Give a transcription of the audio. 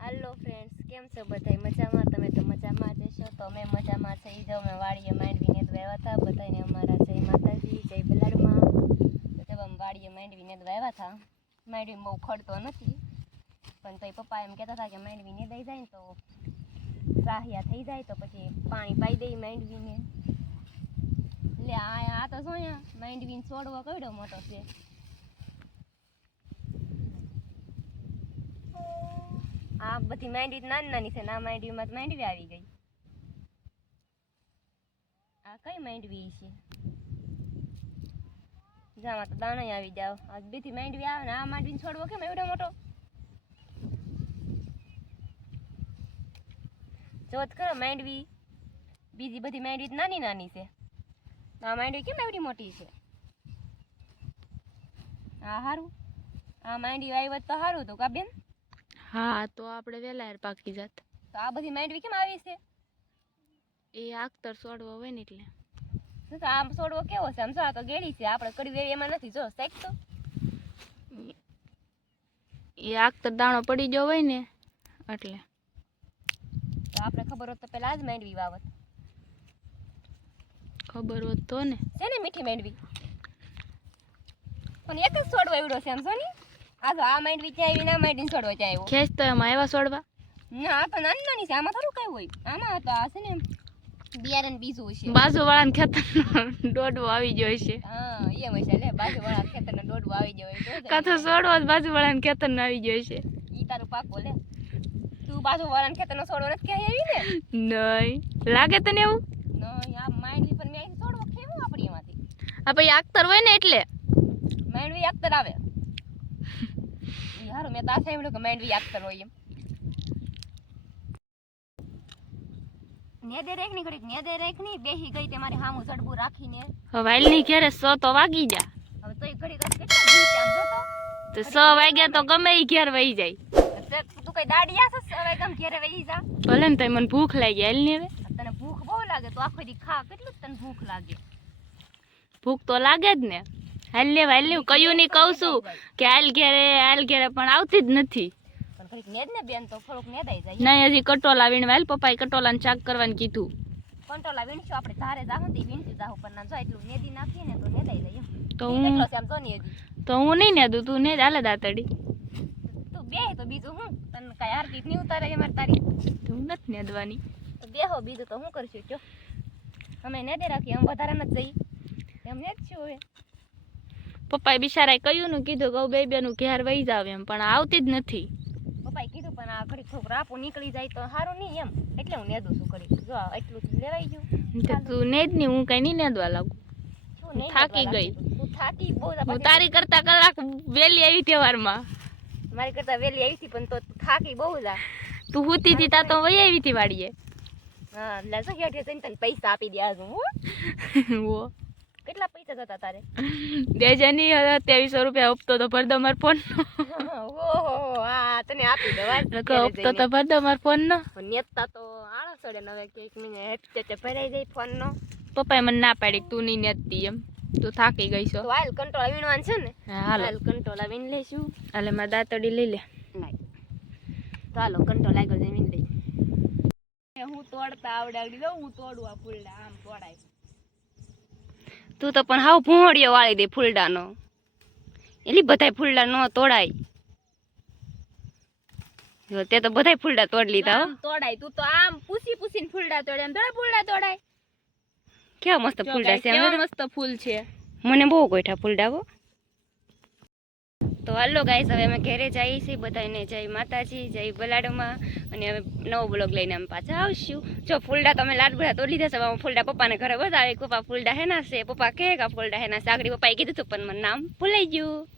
હાલો friends, કેમ છો બધાય? મજામાં? તમે તો મજામાં જ હશો. તો અમે મજામાં થઈ જાઓ. અમે વાડીએ માંડવીને વાવ્યા હતા. બધાને અમારા જય માતાજી, જય બલાડમાં. તો જब અમે વાડીએ માંડવીને વાવ્યા હતા. માંડવી બહુ ખડતો નથી, પણ તો પપ્પા એમ કહેતા હતા કે માંડવીને દઈ જાય ને તો સાહિયા થઈ જાય, તો પછી પાણી પાઈ દઈ માંડવીને. એટલે આ તો શું અહીંયા માંડવીને છોડવો કયો મોટો છે. આ બધી માંડવી નાની નાની છે ને આ માંડવીમાં માંડવી આવી ગઈ. આ કઈ માંડવી છે? જામાં તો દાણા આવી જાવ. આ બધી માંડવી આવે ને આ માંડવીને છોડવો કેમ એવડો મોટો? જોત ખરો માંડવી, બીજી બધી માંડવી નાની નાની છે, આ માંડવી કેમ એવડી મોટી છે? આ હારું, આ માંડવી આવી તો હારું હતું કા બેન? હા, તો આપણે વેલા પાકી જાત. તો આ બધી માંડવી કેમ આવી છે? એ આખતર છોડવો હોય ને એટલે. તો આમ છોડવો કેવો છે? આમ જો આ તો ગેડી છે, આપણે કડી વેરી એમાં નથી. જો સાઈક તો એ આખતર દાણો પડી ગયો હોય ને એટલે. તો આપણે ખબર હોત તો પેલા જ માંડવી વાવત. ખબર હોત તો ને. છે ને મીઠી માંડવી, પણ એક જ છોડવો એવડો છે. આમ જો ને આ જો આ માંડવી ક્યાં આવી ને આ માંડવીને છોડવો ક્યાં આવ્યો? ખેંચ તો એમાં એવા છોડવા ના, આ તો નાની નાની છે. આમાં થોડું કઈ હોય. આમાં તો આ છે ને બિયારણ બીજું છે. બાજુ વાળાને ખેતર દોડવો આવી ગયો છે. હા, એમ હશે. લે બાજુ વાળા ખેતરનો દોડવો આવી ગયો હોય તો કાં તો છોડવો બાજુ વાળાને ખેતર ને આવી ગયો છે. ઈ તારું પાકો. લે તું બાજુ વાળાને ખેતરનો છોડવો નથી ક્યાંય આવી ને? નહીં લાગે તને એવું? નહીં, આ માંડવી પણ મેં છોડવો ખેવું આપણી એમાંથી. આ પછી આખતર હોય ને એટલે માંડવી આખતર આવે. ઈ હારું, મેં તો આ સાંભળ્યું કે માંડવી આખતર હોય એમ. નેદે રેખની ઘડીક નેદે રેખની બેહી ગઈ તે મારી હામું જડબું રાખીને. વાઈલ ની ઘેરે 100 તો વાગી જા. હવે તોય ઘડીક કેટલા દિવસ આમ જોતો તો 100 વાગ્યા તો ગમે ઈ ઘેર વહી જાય. તું કઈ દાડી આસ હવે ગમ ઘેરે વહી જા. ભલે ને તઈ મને ભૂખ લાગી. હાલ ને હવે તને ભૂખ બહુ લાગે તો આખો દી ખા. કેટલું તને ભૂખ લાગે? ભૂખ તો લાગે જ ને. હાલ લે કયું નહીં કહું છું કે હાલ ઘેરે પણ આવતી જ નથી. પણ ઘડીક નેદ ને બેન, તો થોડુંક નેદાઈ જાય. નહીં, હજી કટોલા વીણવા હાલ. પપ્પાએ કટોલાને શાક કરવાનું કીધું. કંટોલા વીણશું આપણે. ધારે જાહું તે વીણતી જાહું, પણ ના જો એટલું નેદી નાખીએ ને તો નેદાઈ જાય એમ. તો ઈ કેટલો છે આમ જો ને હજી. તો હું નહીં નેદું, તું ને હાલે દાતડી. તું બેહ તો બીજું હું તને કઈ આરતી નહીં ઉતારે અમાર તારી. તું નથી નેદવાની. તો બેહો, બીજું તો હું કરશું કયો? અમે નેદે રાખીએ, અમે વધારે નથી જઈ એમ ને જ છું. હવે પપ્પાએ બિચારાએ કયું નું કીધું કે બે બેનું ઘેર વહી જાવ એમ, પણ આવતી જ નથી. પપ્પાએ કીધું પણ આ ઘડી થોડુંક રાપું નીકળી જાય તો સારું નહીં એમ, એટલે હું નેદું છું. કરી જો એટલું લેવાઈ ગયું. તો તું નેદ ની, હું કઈ નહીં નેદવા લાગુ. શું નહીં થાકી નેદવા ગઈ. લાગી તું? થાકી બહુ. હું તારી કરતા કલાક વેલી આવી તહેવારમાં. મારી કરતા વેલી આવી હતી, પણ તો થાકી બહુ લા. તું હુતી હતી તા તો વહી આવી હતી વાડીએ. હા, લે તો હેઠે જઈને તને પૈસા આપી દે આજ હું. વો કેટલા પૈસા જતા તારે? 2300 રૂપિયા હપ્તો તો ભરદો માર ફોન નો. ઓહો, હા તને આપી દવા. હપ્તો તો ભરદો માર ફોન નો. નેતા તો આળો ચડે ને હવે કે મહિને ભરાઈ જાય ફોન નો. પપ્પાએ મને ના પાડી તું નહીં નેતતી એમ, તું થાકી ગઈ છો. તો હાલ કંટોળા વીણવાનું છે ને? હાલ કંટોળા વીણ લઈશું. હાલે મારી દાતડી લઈ લે. તો હાલો કંટોળા આગળ જઈને વીણ લઈ. હું તોડતા આવડાવી દઉં. હું તોડવા ફૂલડા આમ તોડાય. તું તો પણ હાવ ભૂંડિયો વાળી દે ફૂલડાનો. એલી બધાય ફૂલડા નો તોડાય. જો તે તો બધાય ફૂલડા તોડ લીધા. તોડાય. તું તો આમ પૂછીને ફૂલડા તોડે. એમ થોડા ફૂલડા તોડાય. કેવા મસ્ત ફૂલડા છે. કેવા મસ્ત ફૂલ છે. મને બહુ ગોઠા ફૂલડા હો. તો હાલો ગાઈસ, હવે અમે ઘરે જઈએ છીએ. બધાને જય માતાજી, જય બલાડમાં. અને હવે નવો બ્લોગ લઈને અમે પાછા આવશું. જો ફૂલડા તો અમે લાડબુડા તોડી લીધા છે. ફૂલડા પપ્પાને ઘરે બતાવે. પપ્પા ફૂલડા હેના છે. પપ્પા કહે કે ફૂલડા હેના છે. આગળ પપ્પાએ કીધું હતું પણ મને નામ ભૂલાઈ ગયું.